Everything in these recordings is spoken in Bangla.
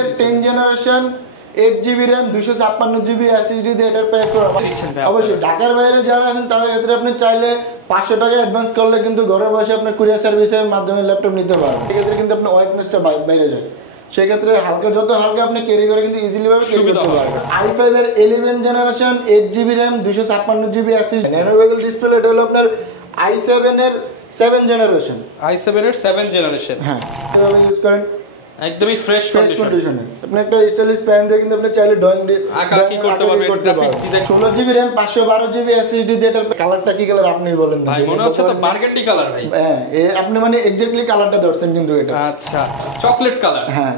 এর 10 generation 8GB RAM 256GB SSD দিয়ে এটার প্রাইস অবশ্যই ঢাকার বাইরে যারা আছেন তাদের ক্ষেত্রে আপনি চাইলে 500 টাকা অ্যাডভান্স করলে কিন্তু ঘরে বসে আপনি কুরিয়ার সার্ভিসের মাধ্যমে ল্যাপটপ নিতে পারবেন। সেক্ষেত্রে কিন্তু আপনার ওয়েটনেসটা বাইরে যায়, সেক্ষেত্রে হালকা যত হালকা আপনি ক্যারি করে কিন্তু ইজিলি ভাবে ক্যারি করতে পারবেন। i5 এর 11 generation 8GB RAM 256GB SSD nano বেজেল ডিসপ্লে, এটা হলো আপনার i7 এর 7 জেনারেশন। হ্যাঁ, এভাবে ইউজ করেন একদমই ফ্রেশ কন্ডিশনে। আপনি একটা স্টাইলিশ পেন দিয়ে কিন্তু আপনি চাইলে ড্রয়িং আঁকাআঁকি করতে পারবেন, graphics design. 16GB RAM 512GB SSD দিয়ে এটার কালারটা কি কালার আপনি বলেন ভাই? মনে হচ্ছে তো বার্গান্ডি কালার ভাই। হ্যাঁ, আপনি মানে এক্স্যাক্টলি কালারটা ধরছেন কিন্তু এটা। আচ্ছা, চকলেট কালার। হ্যাঁ,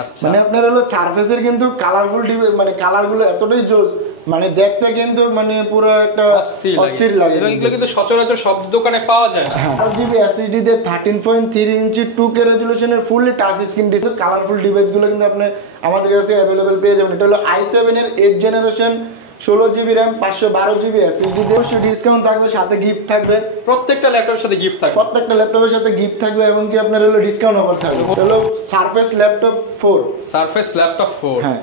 আচ্ছা, মানে আপনার হলো সারফেসের কিন্তু কালারফুল মানে কালারগুলো এতটাই জোস, মানে দেখতে কিন্তু মানে পুরো একটা অস্থির লাগে। এগুলো কিন্তু সচরাচর সব দোকানে পাওয়া যায় না। 8GB SSD দিয়ে 13.3 ইঞ্চি 2K রেজোলিউশনের fully touch screen display colourful ডিভাইসগুলো কিন্তু আপনি আমাদের কাছে अवेलेबल পেয়ে যাবেন। এটা হলো i7 এর 8 generation 16GB RAM 512GB SSD দিয়ে ডিসকাউন্ট থাকবে, সাথে গিফট থাকবে। প্রত্যেকটা ল্যাপটপের সাথে গিফট থাকবে, প্রত্যেকটা ল্যাপটপের সাথে গিফট থাকবে এবং কি আপনার হলো ডিসকাউন্ট অফার থাকবে। হলো সারফেস ল্যাপটপ 4। হ্যাঁ,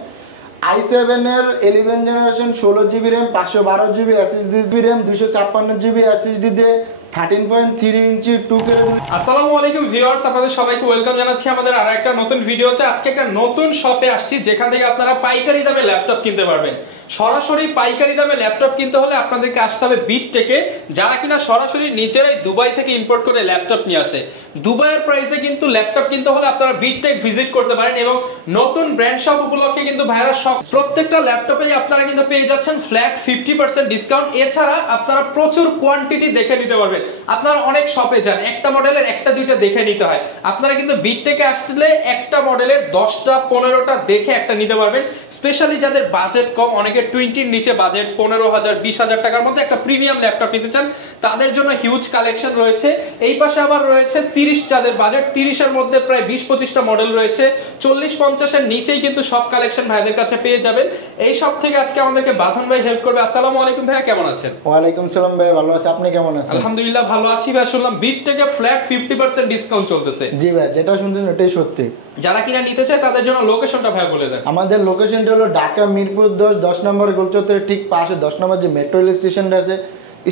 i7 এর 11 generation 16GB RAM 512GB SSD RAM 256GB SSD দিয়ে 13.3 ইঞ্চি 2K। আসসালামু আলাইকুম ভিউয়ার্স, আপনাদের সবাইকে ওয়েলকাম জানাচ্ছি আমাদের আরেকটা নতুন ভিডিওতে। আজকে একটা নতুন শপে আসছি যেখান থেকে আপনারা পাইকারি দামে ল্যাপটপ কিনতে পারবেন। সরাসরি পাইকারি দামে ল্যাপটপ কিনতে হলে আপনাদেরকে আসতে হবে বিটটেকে, যারা কিনা সরাসরি নিজেরাই দুবাই থেকে ইম্পোর্ট করে ল্যাপটপ নিয়ে আসে। দুবাইয়ের প্রাইসে কিন্তু ল্যাপটপ কিনতে হলে আপনারা বিটটেক ভিজিট করতে পারেন এবং নতুন ব্র্যান্ড শপ উপলক্ষে কিন্তু ভাইরা সব প্রত্যেকটা ল্যাপটপে আপনারা কিন্তু পেয়ে যাচ্ছেন ফ্ল্যাট 50% ডিসকাউন্ট। এছাড়া আপনারা প্রচুর কোয়ান্টিটি দেখে নিতে পারবেন। আপনারা অনেক শপে যান, একটা মডেলের একটা দুইটা দেখে নিতে হয়। আপনারা কিন্তু বিটটেকে আসলে একটা মডেলের 10টা 15টা দেখে একটা নিতে পারবেন। স্পেশালি যাদের বাজেট কম, অনেকে 20-র নিচে বাজেট 15,000 20,000 টাকার মধ্যে একটা প্রিমিয়াম ল্যাপটপ নিতে চান, তাদের জন্য হিউজ কালেকশন রয়েছে। এই পাশে আবার রয়েছে 30, যাদের বাজেট 30 এর মধ্যে প্রায় 20-25টা মডেল রয়েছে। 40-50 এর নিচেই কিন্তু সব কালেকশন ভাইদের কাছে পেয়ে যাবেন। এই সব থেকে আজকে আমাদেরকে বাঁধন ভাই হেল্প করবে। আসসালামু আলাইকুম ভাইয়া, কেমন আছেন? ওয়ালাইকুম সালাম ভাই, ভালো আছি, আপনি কেমন আছেন? আলহামদুলিল্লাহ ভালো আছি ভাই। শুনলাম বিটটেকে ফ্ল্যাট 50% ডিসকাউন্ট চলতেছে। জি ভাই, যেটা শুনছেন এটাই সত্যি। যারা কিনা নিতে চায় তাদের জন্য লোকেশনটা ভাই বলে দেন। আমাদের লোকেশনটা হলো ঢাকা মিরপুর 10 নম্বর গোলচত্বরের ঠিক পাশে 10 নম্বর যে মেট্রো রেল স্টেশনটা আছে,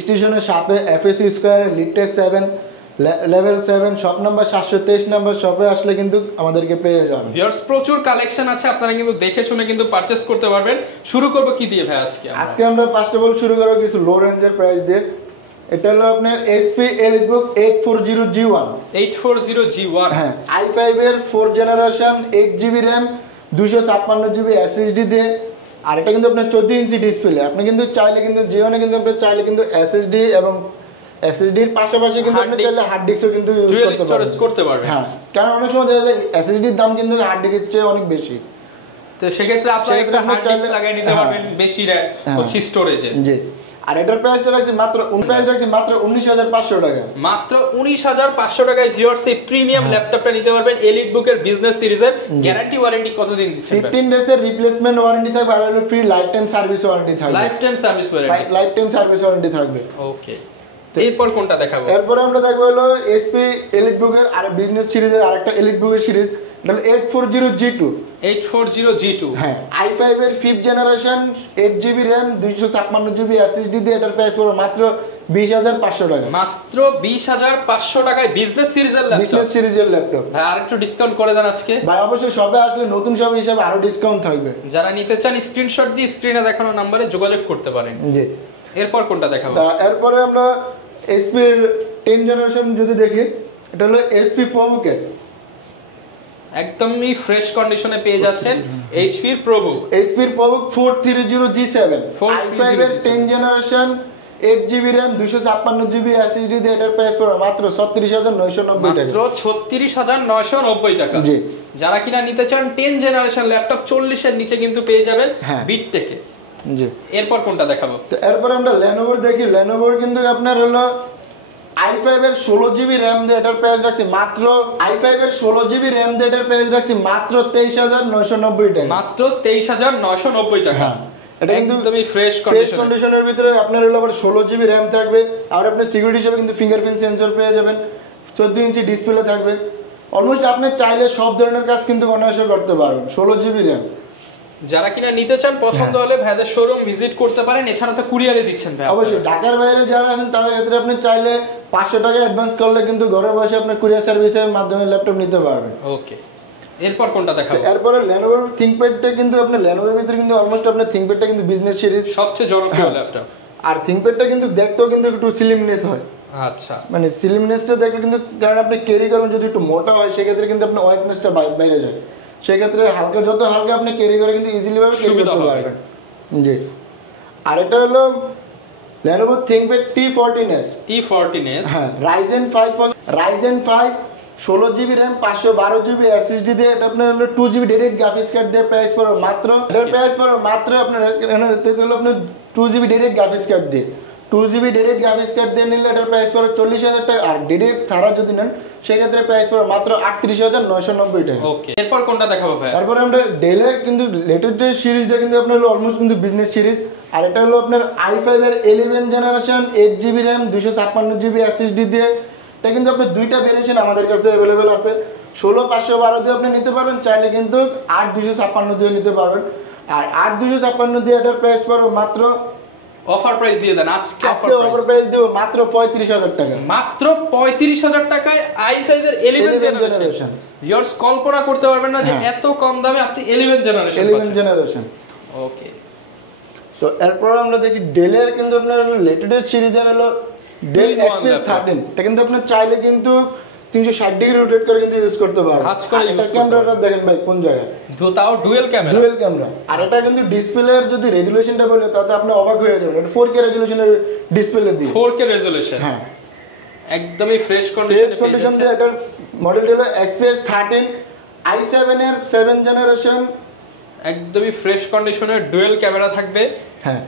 স্টেশনের সাথে FSC স্কয়ারে লিফটের 7 লেভেল 7 শপ নাম্বার 723 নম্বর শপে আসলে কিন্তু আমাদেরকে পেয়ে যাবেন। ভিউয়ার্স, প্রচুর কালেকশন আছে, আপনারা কিন্তু দেখে শুনে কিন্তু পারচেজ করতে পারবেন। শুরু করব কি দিয়ে ভাই আজকে আমরা ফার্স্ট অফ অল শুরু করব কিছু লো রেঞ্জের প্রাইস দিয়ে। এটা হলো আপনার HP EliteBook 840G1। হ্যাঁ, i5 এর 4 generation 8GB RAM 256GB SSD দিয়ে, আর এটা কিন্তু আপনার 14 ইঞ্চি ডিসপ্লে। আপনি কিন্তু চাইলে কিন্তু জিওনে কিন্তু আপনি চাইলে কিন্তু SSD এবং SSD এর পাশাপাশি কিন্তু আপনি চাইলে হার্ড ডিস্কও কিন্তু ইউজ করতে পারবেন। হ্যাঁ, কারণ অনেক সময় দেখা যায় SSD এর দাম কিন্তু হার্ড ডিস্কের চেয়ে অনেক বেশি, তো সেক্ষেত্রে আপনারা একটা হার্ড ডিস্ক লাগিয়ে নিতে পারবেন বেশি হচ্ছে স্টোরেজে। জি, আর এটার প্রাইসটা রাখছি মাত্র 19,500 টাকা। মাত্র 19,500 টাকায় ভিউয়ার্স এই প্রিমিয়াম ল্যাপটপটা নিতে পারবেন। EliteBook এর বিজনেস সিরিজের গ্যারান্টি ওয়ারেন্টি কতদিন দিচ্ছেন? 15 ডেজ এর রিপ্লেসমেন্ট ওয়ারেন্টি থাকবে আর free lifetime service warranty থাকবে। লাইফ টাইম সার্ভিস ওয়ারেন্টি থাকবে। ওকে, এরপর কোনটা দেখাবো? এরপর আমরা দেখব হলো HP EliteBook এর আর বিজনেস সিরিজের আরেকটা EliteBook এর সিরিজ, এটা হলো 840G2। হ্যাঁ, i5 এর 5th generation 8GB RAM 256GB SSD দিয়ে এটার প্রাইস পড়বে মাত্র 20,500 টাকা। মাত্র 20,500 টাকায় বিজনেস সিরিজের ল্যাপটপ। ভাই আরেকটু ডিসকাউন্ট করে দেন আজকে। ভাই অবশ্যই সবে আসলে নতুন শপ হিসেবে আরো ডিসকাউন্ট থাকবে। যারা নিতে চান স্ক্রিনশট দিয়ে স্ক্রিনে দেখানো নম্বরে যোগাযোগ করতে পারেন। জি, এরপর কোনটা দেখাবো? এরপরে আমরা HP 10 জেনারেশন যদি দেখি, এটা হলো HP ProBook এর একদমই ফ্রেশ কন্ডিশনে পেয়ে যাচ্ছেন HP ProBook 430G7 i5 এর 10 generation 8GB RAM 256GB SSD দিয়ে এটার প্রাইস পড়বে মাত্র 36,990 টাকা। মাত্র 36,990 টাকা। জি, যারা কিনা নিতে চান 10 জেনারেশন ল্যাপটপ 40 এর নিচে কিন্তু পেয়ে যাবেন বিটটেকে। জি, এরপর কোনটা দেখাবো? তো এরপর আমরা Lenovo দেখি। Lenovo কিন্তু আপনার হলো i5 এর 16GB RAM দিয়ে এটার প্রাইস রাখছি মাত্র 23,990 টাকা। মাত্র 23,990 টাকা। এটা কিন্তু একদমই ফ্রেশ কন্ডিশনের ভিতরে আপনার হলো আবার 16GB RAM থাকবে, আর আপনি সিকিউরিটি হিসেবে কিন্তু ফিঙ্গারপ্রিন্ট সেন্সর পেয়ে যাবেন। 14 ইঞ্চি ডিসপ্লে থাকবে। অলমোস্ট আপনি চাইলে সব ধরনের কাজ কিন্তু অনায়াসে করতে পারবেন। 16 GB RAM। যারা কিনা নিতে চান পছন্দ হলে ভাইদের শোরুম ভিজিট করতে পারেন, এছাড়া তো কুরিয়ারে দিচ্ছেন ভাই। অবশ্যই ঢাকার বাইরে যারা আছেন তাদের ক্ষেত্রে আপনি চাইলে 500 টাকা অ্যাডভান্স করলে কিন্তু ঘরে বসে আপনি কুরিয়ার সার্ভিসের মাধ্যমে ল্যাপটপ নিতে পারবেন। ওকে, এরপর কোনটা দেখাবো? এরপরে Lenovo ThinkPadটা কিন্তু আপনি Lenovoর ভিতরে কিন্তু অলমোস্ট আপনার ThinkPadটা কিন্তু বিজনেস সিরিজ সবচেয়ে জনপ্রিয় ল্যাপটপ। আর ThinkPadটা কিন্তু দেখতেও কিন্তু একটু স্লিমনেস হয়। আচ্ছা, মানে স্লিমনেসটা দেখলে কিন্তু কারণ আপনি ক্যারি করবেন যদি একটু মোটা হয় সেক্ষেত্রে কিন্তু আপনার ওয়েটনেসটা বাইরে যায়, সেক্ষেত্রে হালকা যত হালকা আপনি ক্যারি করে কিন্তু ইজিলি ভাবে ক্যারি করতে পারবেন। জি, আর এটা হলো Lenovo ThinkPad T14s। হ্যাঁ, Ryzen 5 16 GB RAM 512 GB SSD দিয়ে এটা আপনার হলো 2 GB ডেডিকেটেড গ্রাফিক্স কার্ড দিয়ে প্রাইস পড়বে মাত্র আপনার এখানে হলো আপনার 2 GB ডেডিকেটেড গ্রাফিক্স কার্ড দিয়ে 2 GB ডেডিকেটেড গ্রাফিক্স কার্ড দিয়ে নিলে এটার প্রাইস পড়বে 40,000 টাকা, আর ডেডিকেটেড ছাড়া যদি নেন সেক্ষেত্রে প্রাইস পড়বে মাত্র 38,990 টাকা। ওকে, এরপর কোনটা দেখাবো ভাই? তারপরে আমরা ডেলের কিন্তু লেটেস্ট সিরিজটা কিন্তু আপনার হলো অলমোস্ট কিন্তু বিজনেস সিরিজ, আর এটা হলো আপনার i5 এর 11 generation 8 GB RAM 256 GB SSD দিয়ে। এটা কিন্তু আপনার দুইটা ভেরিয়েশন আমাদের কাছে अवेलेबल আছে, 16512 দিয়ে আপনি নিতে পারবেন, চাইলে কিন্তু 8256 দিয়ে নিতে পারবেন। আর 8256 দিয়ে এটার প্রাইস পড়বে মাত্র অফার প্রাইস দিয়ে দেন আজকে। অফার প্রাইস দেব মাত্র 35,000 টাকা। মাত্র 35,000 টাকায় i5 এর 11 জেনারেশন। ভিউয়ার্স কল্পনা করতে পারবেন না যে এত কম দামে আপনি 11 জেনারেশন। ওকে, তো এরপর আমরা দেখি ডেলের কিন্তু আপনার লেটেস্ট সিরিজের হলো ডেল XPS 13। এটা কিন্তু আপনি চাইলে কিন্তু 360 ডিগ্রি রোটেট করে কিন্তু ইউজ করতে পারবেন। এটা ক্যামেরাটা দেখেন ভাই কোন জায়গায়, তাও ডুয়াল ক্যামেরা। আর এটা কিন্তু ডিসপ্লের যদি রেজোলিউশনটা বলে তাতে আপনি অবাক হয়ে যাবেন, এটা 4K রেজোলিউশনের ডিসপ্লে দিয়ে 4K রেজোলিউশন। হ্যাঁ, একদমই ফ্রেশ কন্ডিশন দিয়ে। এটার মডেলটা হলো XPS 13 i7 এর 7 জেনারেশন, একদমই ফ্রেশ কন্ডিশনের ডুয়াল ক্যামেরা থাকবে। হ্যাঁ,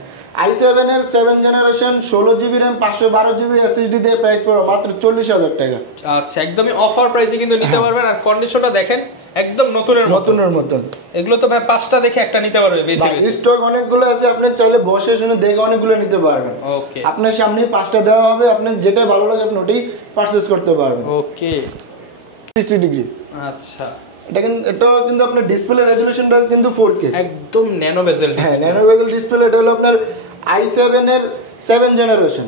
i7 এর 7 generation 16 GB RAM 512 GB SSD দিয়ে প্রাইস পড়বে মাত্র 40,000 টাকা। আচ্ছা, একদমই অফার প্রাইসে কিন্তু নিতে পারবেন। আর কন্ডিশনটা দেখেন একদম নতুনের মতন। এগুলো তো ভাই 5টা দেখে একটা নিতে পারবে, বেশি স্টক অনেকগুলো আছে, আপনি চাইলে বসে শুনে দেখে অনেকগুলো নিতে পারবেন। ওকে, আপনার সামনে 5টা দেওয়া হবে, আপনি যেটা ভালো লাগে আপনি ওটাই পারচেজ করতে পারবেন। ওকে, 60 ডিগ্রি। আচ্ছা, এটাও কিন্তু আপনার ডিসপ্লে রেজোলিউশনটা কিন্তু 4K, একদম ন্যানো বেজেল ডিসপ্লে। হ্যাঁ, ন্যানো বেজেল ডিসপ্লে। এটা হলো আপনার i7 এর 7 জেনারেশন।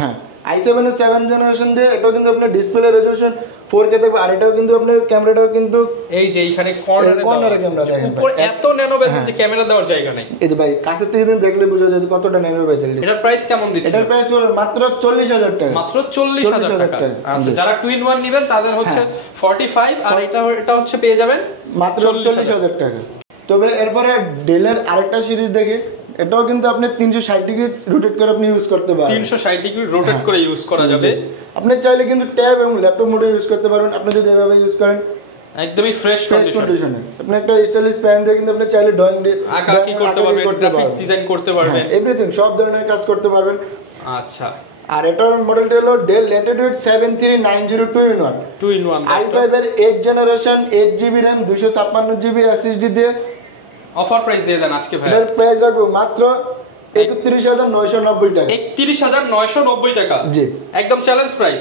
হ্যাঁ, i7 এর 7 জেনারেশন দিয়ে এটাও কিন্তু আপনার ডিসপ্লে রেজোলিউশন 4K থাকবে। আর এটাও কিন্তু আপনার ক্যামেরাটাও কিন্তু এই যে এইখানে কর্নারে ক্যামেরা দেখেন, উপর এত ন্যানো বেজেল যে ক্যামেরা দেওয়ার জায়গা নাই। এই যে ভাই কাছে থেকে দেখলে বোঝা যায় কতটা ন্যানো বেজেল। এটার প্রাইস কেমন দিচ্ছেন? এটার প্রাইস হলো মাত্র 40,000 টাকা। মাত্র 40,000 টাকা। আচ্ছা, যারা 2-in-1 নেবেন তাদের হচ্ছে 45, আর এটা হচ্ছে পেয়ে যাবেন মাত্র 40,000 টাকা। তবে এরপরে ডেলের আরেকটা সিরিজ দেখি, এটাও কিন্তু আপনি 360 ডিগ্রি রোটেট করে আপনি ইউজ করতে পারবেন। 360 ডিগ্রি রোটেট করে ইউজ করা যাবে। আপনি চাইলে কিন্তু ট্যাব এবং ল্যাপটপ মোডে ইউজ করতে পারবেন, আপনি যদি এভাবে ইউজ করেন একদমই ফ্রেশ কন্ডিশনে। আপনি একটা স্টাইলিশ পেন দিয়ে কিন্তু আপনি চাইলে ড্রয়িং আঁকাআঁকি করতে পারবেন, গ্রাফিক্স ডিজাইন করতে পারবেন, এভরিথিং সব ধরনের কাজ করতে পারবেন। আচ্ছা, আর এটার মডেলটা হলো ডেল ল্যাটিটিউড 7390 2-in-1 i5 এর 8 generation 8 GB RAM 256 GB SSD দিয়ে। অফার প্রাইস দিয়ে দেন আজকে ভাই। এর প্রাইস রাখবো মাত্র 31,990 টাকা। 31,990 টাকা। জি, একদম চ্যালেঞ্জ প্রাইস।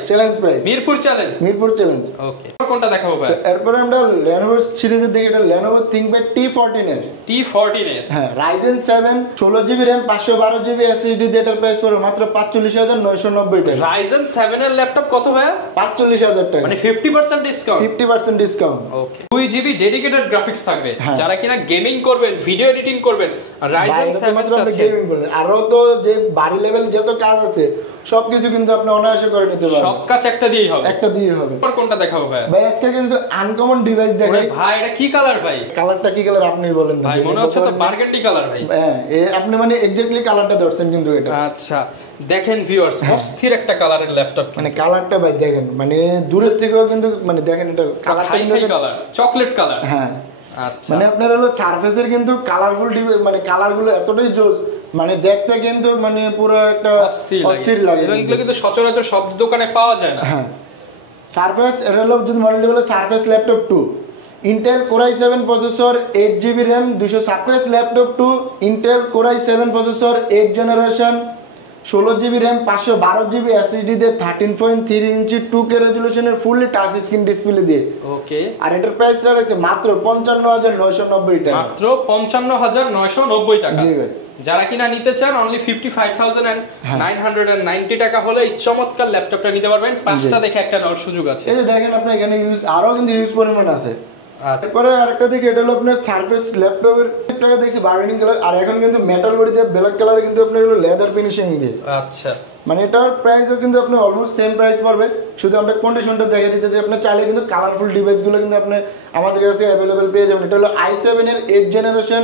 মিরপুর চ্যালেঞ্জ। ওকে, কোনটা দেখাবো ভাই? এরপর আমরা Lenovo সিরিজের দিকে, এটা Lenovo ThinkPad T14s। হ্যাঁ, Ryzen 7 16 GB RAM 512 GB SSD দিয়ে এটার প্রাইস পড়বে মাত্র 45,990 টাকা। Ryzen 7 এর ল্যাপটপ কত ভাই? 45,000 টাকা, মানে 50% ডিসকাউন্ট। 50% ডিসকাউন্ট। ওকে, 2 GB ডেডিকেটেড গ্রাফিক্স থাকবে। যারা কিনা গেমিং করবেন, ভিডিও এডিটিং করবেন, Ryzen 7 চাচ্ছেন। আরো তো যে বাড়ি লেভেল যত কাজ আছে সবকিছু কিন্তু আপনি অনায়াসে করে নিতে পারবেন। সব কাজ একটা দিয়েই হবে। এরপর কোনটা দেখাবো ভাই? ভাই আজকে কিন্তু আনকমন ডিভাইস দেখাই। ভাই এটা কি কালার ভাই? কালারটা কি কালার আপনি বলেন ভাই, মনে হচ্ছে তো বারগান্ডি কালার ভাই। হ্যাঁ, আপনি মানে এক্স্যাক্টলি কালারটা ধরছেন কিন্তু এটা। আচ্ছা, দেখেন ভিউয়ার্স, অস্থির একটা কালারের ল্যাপটপ। মানে কালারটা ভাই দেখেন, মানে দূরের থেকেও কিন্তু মানে দেখেন এটা কালারটা কিন্তু কালার চকলেট কালার। হ্যাঁ, আচ্ছা, মানে আপনার হলো সারফেসের কিন্তু কালারফুল মানে কালারগুলো এতটাই জোস, মানে দেখতে কিন্তু মানে পুরো একটা অস্থির লাগে। এগুলো কিন্তু সচরাচর সব দোকানে পাওয়া যায় না। হ্যাঁ, সারফেস এটা হলো যদি মডেলটি হলো Surface laptop 2 Intel Core i7 processor 8 GB RAM 256 laptop 2 Intel Core i7 processor 8 generation 16GB RAM 512GB SSD দিয়ে 13.3 ইঞ্চি 2K রেজুলেশনের ফুললি টাচ স্ক্রিন ডিসপ্লে দিয়ে। ওকে, আর এটার প্রাইসটা রাখছে মাত্র 55,990 টাকা। মাত্র 55,990 টাকা। জি ভাই, যারা কিনা নিতে চান অনলি 55,990 টাকা হলে এই চমৎকার ল্যাপটপটা নিতে পারবেন। পাঁচটা দেখে একটা নেওয়ার সুযোগ আছে। এই যে দেখেন আপনি এখানে ইউজ আরো কিন্তু ইউজ পরিমাণ আছে। তারপরে আরেকটা দেখি, এটা হলো আপনার সারফেস ল্যাপটপের টাকা দেখছি বার্গেনিং কালার, আর এখন কিন্তু মেটাল বডি দিয়ে ব্ল্যাক কালারে কিন্তু আপনার হলো লেদার ফিনিশিং দিয়ে। আচ্ছা, মানে এটার প্রাইসও কিন্তু আপনি অলমোস্ট সেম প্রাইস পড়বে, শুধু আমরা কন্ডিশনটা দেখে দিতে যে আপনি চাইলে কিন্তু কালারফুল ডিভাইসগুলো কিন্তু আপনি আমাদের কাছে অ্যাভেলেবেল পেয়ে যাবেন। এটা হলো i7 এর 8 generation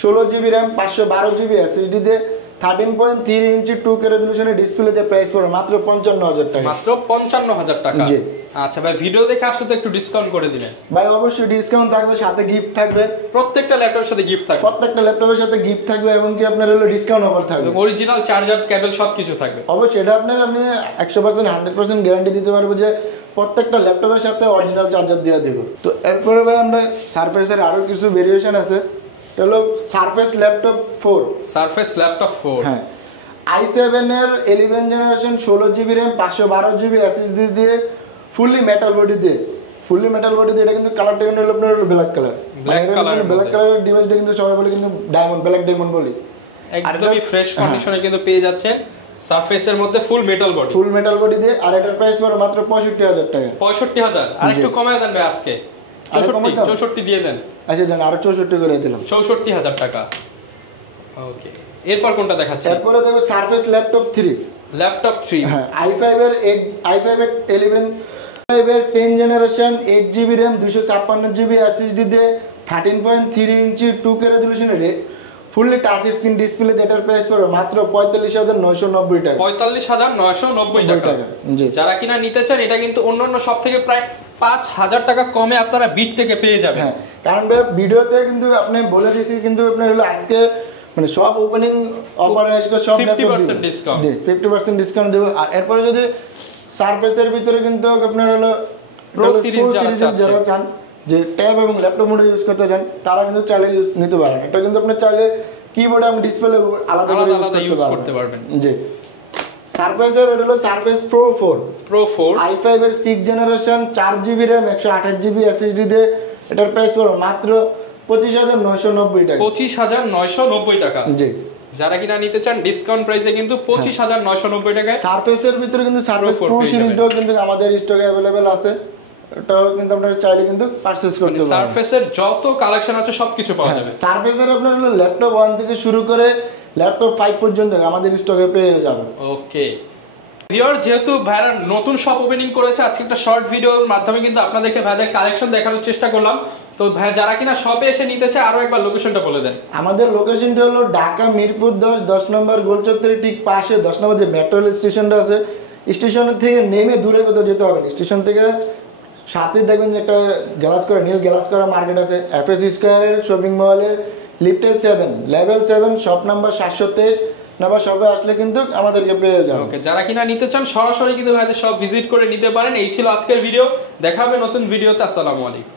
16GB RAM 512GB SSD দিয়ে 13.3 ইঞ্চি 2K রেজুলেশনের ডিসপ্লে দিয়ে প্রাইস পড়বে মাত্র 55,000 টাকা। মাত্র 55,000 টাকা। জি। আচ্ছা ভাই, ভিডিও দেখে আসলে একটু ডিসকাউন্ট করে দিবেন। ভাই অবশ্যই ডিসকাউন্ট থাকবে, সাথে গিফট থাকবে। প্রত্যেকটা ল্যাপটপের সাথে গিফট থাকবে। প্রত্যেকটা ল্যাপটপের সাথে গিফট থাকবে এবং কি আপনার হলো ডিসকাউন্ট অফার থাকবে। অরিজিনাল চার্জার, কেবল সবকিছু থাকবে। অবশ্যই এটা আপনার আমি 100% 100% গ্যারান্টি দিতে পারবো যে প্রত্যেকটা ল্যাপটপের সাথে অরিজিনাল চার্জার দিয়ে দেব। তো এরপরে ভাই আমরা সারফেসের আরো কিছু ভেরিয়েশন আছে। এটা হলো সারফেস ল্যাপটপ 4। সারফেস ল্যাপটপ 4, হ্যাঁ, i7 এর 11 generation 16GB RAM 512GB SSD দিয়ে ফুললি মেটাল বডি দিয়ে এটা কিন্তু কালারটা কিন্তু হলো আপনার ব্ল্যাক কালার। ব্ল্যাক কালারের ডিভাইসটা কিন্তু সবাই বলে কিন্তু ডায়মন্ড, ব্ল্যাক ডায়মন্ড বলি। একদমই ফ্রেশ কন্ডিশনে কিন্তু পেয়ে যাচ্ছেন সারফেসের মধ্যে ফুল মেটাল বডি দিয়ে। আর এটার প্রাইস পড়ে মাত্র 65,000 টাকা। 65,000, আর একটু কমায় দেন ভাই আজকে। 64 দিয়ে দেন। আচ্ছা জান, আরো 64 করে দিলাম। 64,000 টাকা। ওকে, এরপর কোনটা দেখাচ্ছি? এরপরে দেখো সারফেস ল্যাপটপ 3। ল্যাপটপ 3, হ্যাঁ, i5 এর 11 i5 এর 10 generation 8GB RAM 256GB SSD দিয়ে 13.3 ইঞ্চি 2K রেজুলেশনের ফুললি টাচ স্ক্রিন ডিসপ্লে দিয়ে এটার প্রাইস পড়বে মাত্র 45,990 টাকা। 45,990 টাকা। জি, যারা কিনা নিতে চান এটা কিন্তু অন্যান্য সব থেকে প্রায় 5,000 টাকা কমে আপনারা বিট থেকে পেয়ে যাবেন। হ্যাঁ, কারণ ভিডিওতে কিন্তু আপনি বলে দিয়েছি কিন্তু আপনার হলো আজকে মানে সব ওপেনিং অফারে আজকে সব 50% ডিসকাউন্ট। জি, 50% ডিসকাউন্ট দেব। আর এরপরে যদি সারফেসের ভিতরে কিন্তু আপনার হলো প্রো সিরিজ যারা চান যে ট্যাব এবং ল্যাপটপ মোডে ইউজ করতে চান তারা কিন্তু চাইলে নিতে পারেন। এটা কিন্তু আপনি চাইলে কিবোর্ড এবং ডিসপ্লে আলাদা ইউজ করতে পারবেন। জি, সারফেসের এটা হলো সারফেস প্রো 4 i5 এর 6 generation 4GB RAM 128GB SSD দিয়ে এটার প্রাইস পড়বে মাত্র 25,990 টাকা। 25,990 টাকা। জি, যারা কিনা নিতে চান ডিসকাউন্ট প্রাইসে কিন্তু 25,990 টাকায়। সারফেসের ভিতরে কিন্তু সারফেস প্রো সিরিজটাও কিন্তু আমাদের স্টকে अवेलेबल আছে। এটাও কিন্তু আপনারা চাইলে কিন্তু পারচেজ করতে পারেন। সারফেসের যত কালেকশন আছে সবকিছু পাওয়া যাবে। সারফেসের আপনার হলো ল্যাপটপ 1 থেকে শুরু করে ল্যাপটপ 5 পর্যন্ত আমাদের স্টকে পেয়ে যাবেন। ওকে ভিউয়ার, যেহেতু ভাইরা নতুন শপ ওপেনিং করেছে, আজকে একটা শর্ট ভিডিওর মাধ্যমে কিন্তু আপনাদেরকে ভাইদের কালেকশন দেখানোর চেষ্টা করলাম। তো ভাই যারা কিনা শপে এসে নিতে চায় আরো একবার লোকেশনটা বলে দেন। আমাদের লোকেশনটা হলো ঢাকা মিরপুর 10 নম্বর গোল চত্বরের ঠিক পাশে 10 নম্বর যে মেট্রো রেল স্টেশনটা আছে, স্টেশন থেকে নেমে দূরে কোথাও যেতে হবে না। স্টেশন থেকে সাথে দেখবেন যে একটা গ্লাস করা নীল গ্লাস করা মার্কেট আছে, এফএস স্কয়ারের শপিং মলের লিফটে 7 লেভেল 7 শপ নাম্বার 723 নাম্বার শপে আসলে কিন্তু আমাদেরকে পেয়ে যাবে। ওকে, যারা কিনা নিতে চান সরাসরি কিন্তু ভাইদের সব ভিজিট করে নিতে পারেন। এই ছিল আজকের ভিডিও, দেখা হবে নতুন ভিডিওতে। আসসালামু আলাইকুম।